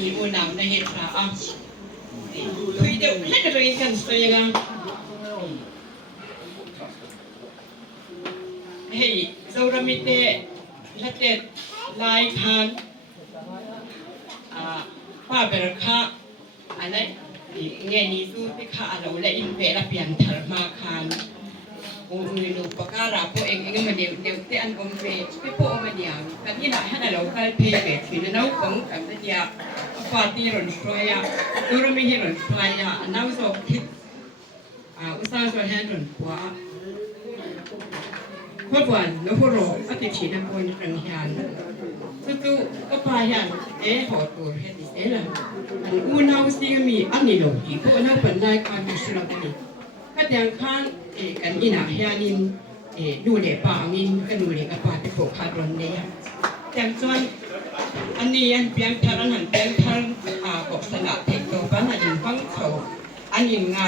ni unam na hitra Kui deu lekering kan stoyanga Hey zauramite latet lai khan pa berkha anai nge ni su ti kha alo le in pe la pian thar ma khan nu pakara po eng ma deu te an om pe po ma dia kan ni na hana lo kal pe pe thin nau kong kan dia pa ti ron soya ro mi hi ron soya nau so khit usa so han ron kwaพอวันแล้วพอรอก็ติดฉีดน้ำมันรังยานจู่ๆก็พายานหอตัวเฮ็ดดิล่ะอูนาวสิมีอันนี้ลงที่พวกนั้นเป็นได้การดูสุนัขนี่ก็ยังข้างกันอีน่ะเฮียนินดูแลป่ามินก็ดูแลกับป่าที่พวกขาดรอนเนี่ยแต่ส่วนอันนี้ยังเพียงทางนั้นเพียงทางบอกสละเทคโนบ้านน่ะอยู่ฟังเขาอันนี้ไง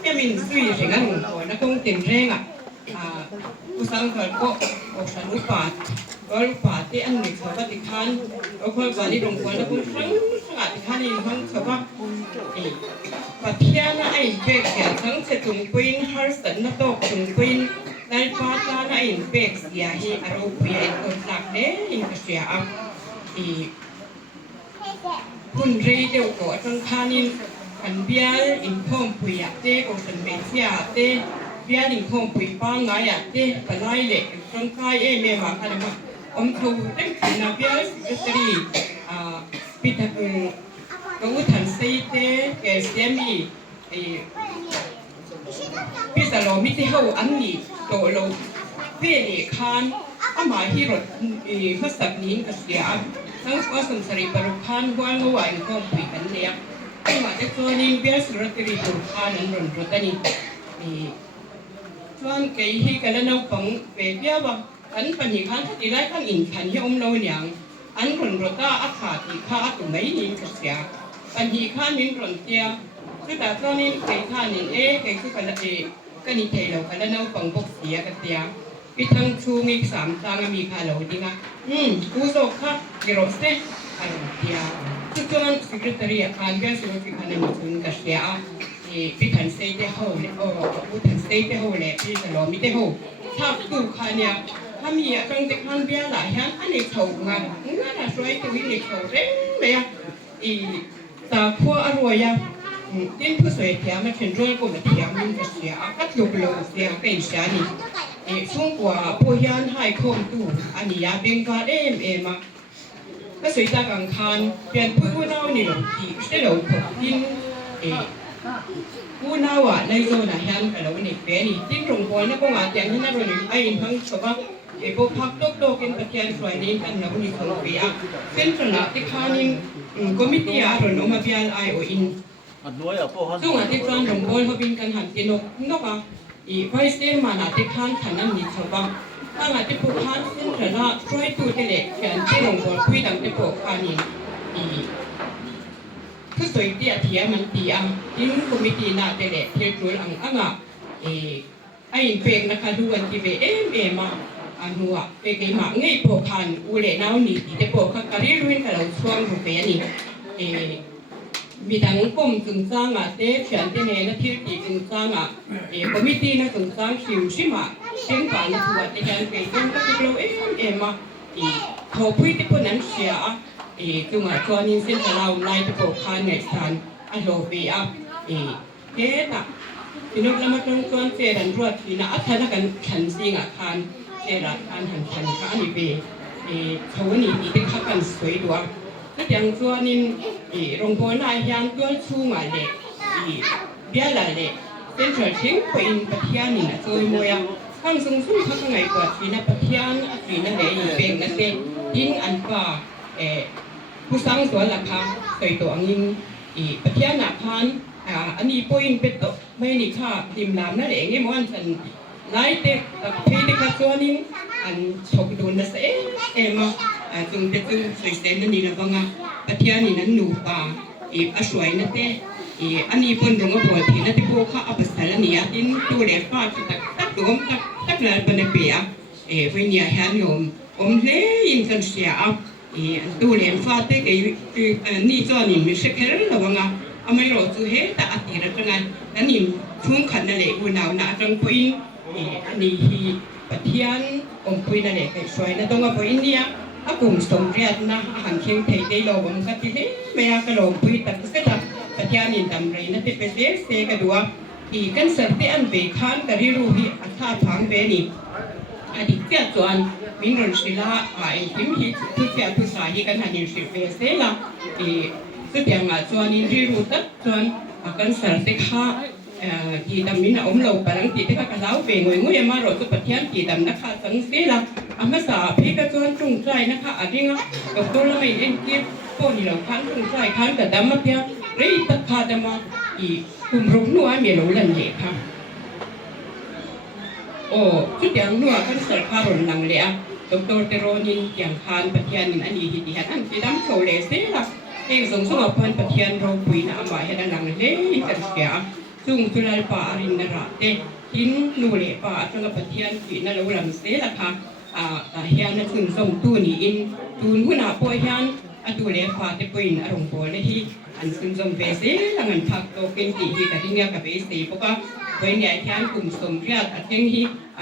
ไม่มีสุยถึงอันของคนนะคงเต็มแรงusang ko sa lupa ti an ni sa Vatican o ko ba ni dong ko na kung sa Vatican ni hang sa ba patiana ai pe ke thang se tung queen har san na to tung queen dal pa ta na in pe sia hi aro pi ai ko sak de in ka sia kun re de ko tang khanin kan bial in phom puya te ko san me sia te bia đình không quỳ ba ngày thế cả nay lệ trong khai mẹ mà cái mà ông thâu đến khi nào bia cái gì bị thật cũng thành xây thế cái xem gì bây giờ lo mi thì hậu ăn gì tổ lo về để khan mà hi rồi phát sạch nín cái gìทั้งว่าสงสัยปรุพันธ์ว่าเมื่อวานก็คุยกันเนี่ยแต่ว่าจะตัวนี้เบี้ยสุรติริปรุพันธ์นั้นรถนี้ส่วนเกี่ยกันแล้วปังเบี้ยว่าอันปัญหาขั้นที่ได้ขั้นอินขันที่อมเราเนี่ยอันรถอาขาที่ข้าตุ่มไม่ยินกับเสียปัญหาขั้นนี้รถเดียคือแต่ตอนนี้เกี่ยขั้นนี้เกี่ยคือกันก็นี่เที่ยวกันแล้วปังพกเสียกับเดียพิทังชูมีสามทางมีข้าเราดีนะกูโซค่ะกิโรสเตอันเดียทุกคนสิกรตรีการเบี้ยสุรติขันนี้มันกับเสียพิทันเซเตโฮเลยพิทันเซเตโฮเลยพิทันโลมิเตโฮถ้าดูขันเนี่ยถ้ามีตั้งแต่ขันเบี้ยหลายฮันอันนี้เขางานน่ะช่วยตัวนี้เขาเร่งเลยตาขั้วอร่อยดินผู้สวยเทียมมันเป็นร้อยกว่าเทียมมันก็เสียก็ถูกโลเสียเป็นเสียนี่ช่วงกว่าผู้ยันให้คนดูอันนี้ยาเป็นการมาก็สวยตากังคันเป็นผู้เน่านี่หลงที่ใช่หลงถูกดินผู้เน่าในโซนฮันกับเราเนี่ยเป็นดินตรงบนนั่นก็มาแต่งให้นั่นเราเนี่ยไอ้ทั้งชาวบ้านพวกพักโตๆกันประเทศสวยนี่กันเราเนี่ยเขาเปียเป็นขนาดที่ข้านี่ก็ไม่ตีอะไรหนูมาเบียร์ไอโออินซึ่งอาทิตย์จันทร์หลงบนเขาเป็นกันหันตีนกไฟเส้นมาอาทิตย์ขันขันนั่นนี่ชาวบ้านตั้งอาทิตย์พวกขันเส้นขนาดช่วยตัวเด็กแขนที่หลงบนคุยดังที่พวกขันนี่คือสวยเตี้ยเทียมันเตี้ยที่นู้นก็ไม่ตีหน้าเด็กเทียจุลไอ้เพลงนะคะดูวันที่เมาอันหัวเพลงมาไงพวกขันอุเลน้านี่ที่พวกขันการีรุ่นกับเราช่วงรูปนี่มีทั้งกลุ่มจึงสร้างเตะเขียนที่เนี่ยนะที่จึงสร้างคอมมิตี้นะจึงสร้างชิวชิมาเช่นกันนะตัวที่การเป็นก็คือเรามาเขาพูดที่คนนั้นเสียจึงชวนนิสิตเราไล่ที่พวกขันในสถานอโลเบียเกตที่นู้นเรามาตรงชวนเจริญรวดที่น่าอัศจรรย์กันขันสิงขันเจริญขันหันขันข้านี่เบเขาวันนี้ที่ขับกันสวยด้วยก็ยังชวนนิโรงพยาบาลยังตัวชูมาเลยเบี้ยละเลยเป็นส่วนที่เป็นปฏิญาณนี่นะโดยมวยข้างสูงข้างไงกว่าที่นับปฏิญาณที่นั่นเลยเป็นนั่นเองยิ่งอันว่าผู้สร้างสวนหลักคาเคยตัวยิ่งปฏิญาณพันอันนี้พอยเป็นตัวไม่นี่ค่ะดิมลามนั่นเองเนี่ยมันฉันไล่เด็กกับพี่เด็กกับตัวนี้อันชกโดนนั่นเองมาจึงสวยเส้นนี่นะบ้างปฏิญาณนี่นั้นหนูป่าสวยนั่นเองอันนี้เป็นโรงพยาบาลที่นั่นที่พวกเขาเอาไปใส่แล้วเนี่ยที่ตัวเล็กฟ้าที่ตักตัวตักเลยเป็นเปียวันนี้เห็นโยมเลยยินกันเสีย ดูเรียนฟ้าเต็กนี่จอนี่มีเช็คให้เราว่าไงไม่รู้จูเฮแต่อติระจังไงนั่นนี่ช่วงขันนั่นแหละอุณหนาจังพูนอันนี้ที่ปะเทียนองพูนนั่นแหละสวยนะตรงกับพูนเนี่ยอากุมสมเรียนนะอาหารเคียงไทยได้เราบังคับที่ไม่อยากเราพูนแต่ก็จะปะเทียนนี่ดำเลยนะที่เป็นเสกตัวที่กันเสร์ฟอันเบคานกะริรูฮีอัฐาพังเบนี่อดีตเจ้าจวนมินรอนศิลาไอ้ทิมฮีทุกเจ้าทุกสายกันหันยินสิเบสละสุดยังจวนอินริรูตัดจวนกันเสร์ฟข้าที่ดำมินะเราปรังที่ที่ข้าเล่าเปงวยมารถตุปะเทียนที่ดำนะคะสังเสละมาสาพี่ก็จวนจงใจนะคะอดีงะกับตัวเราไม่เอ็นกีบพวกนี้เราคันจงใจคันกับดำมาเพียงเรื่องตัดขาดมาคุมรุ่งนัวมีรู้ลันเละค่ะโอ้ชุดอย่างนัวกันเสร์ฟข้าวรุ่นนังเลยดรเตโรนินอย่างคานปะเทียนอันนี้ที่หันอันที่ดำโชว์เลยเสียละเองสงสารพันปะเทียนเราปุยน้ำไว้ให้ดังเลยกันเสียจุงจุลป่าอรินนราเตหินนูเล่ป่าจังกับปะเทียนที่นั่นเราลังเสียละค่ะเฮียนซึ่งส่งตู้นี่อินตูนหัวหน้าป่วยยันดูเล่ฟ้าเตปุยนอารมณ์ป่วยเลยที่อันซึ่งส่งเบสละเงินพักโตเป็นตีที่กระดิ่งกับเบสตีเพราะว่าเว้นใหญ่แทนกลุ่มสมเรียดอัดยังที่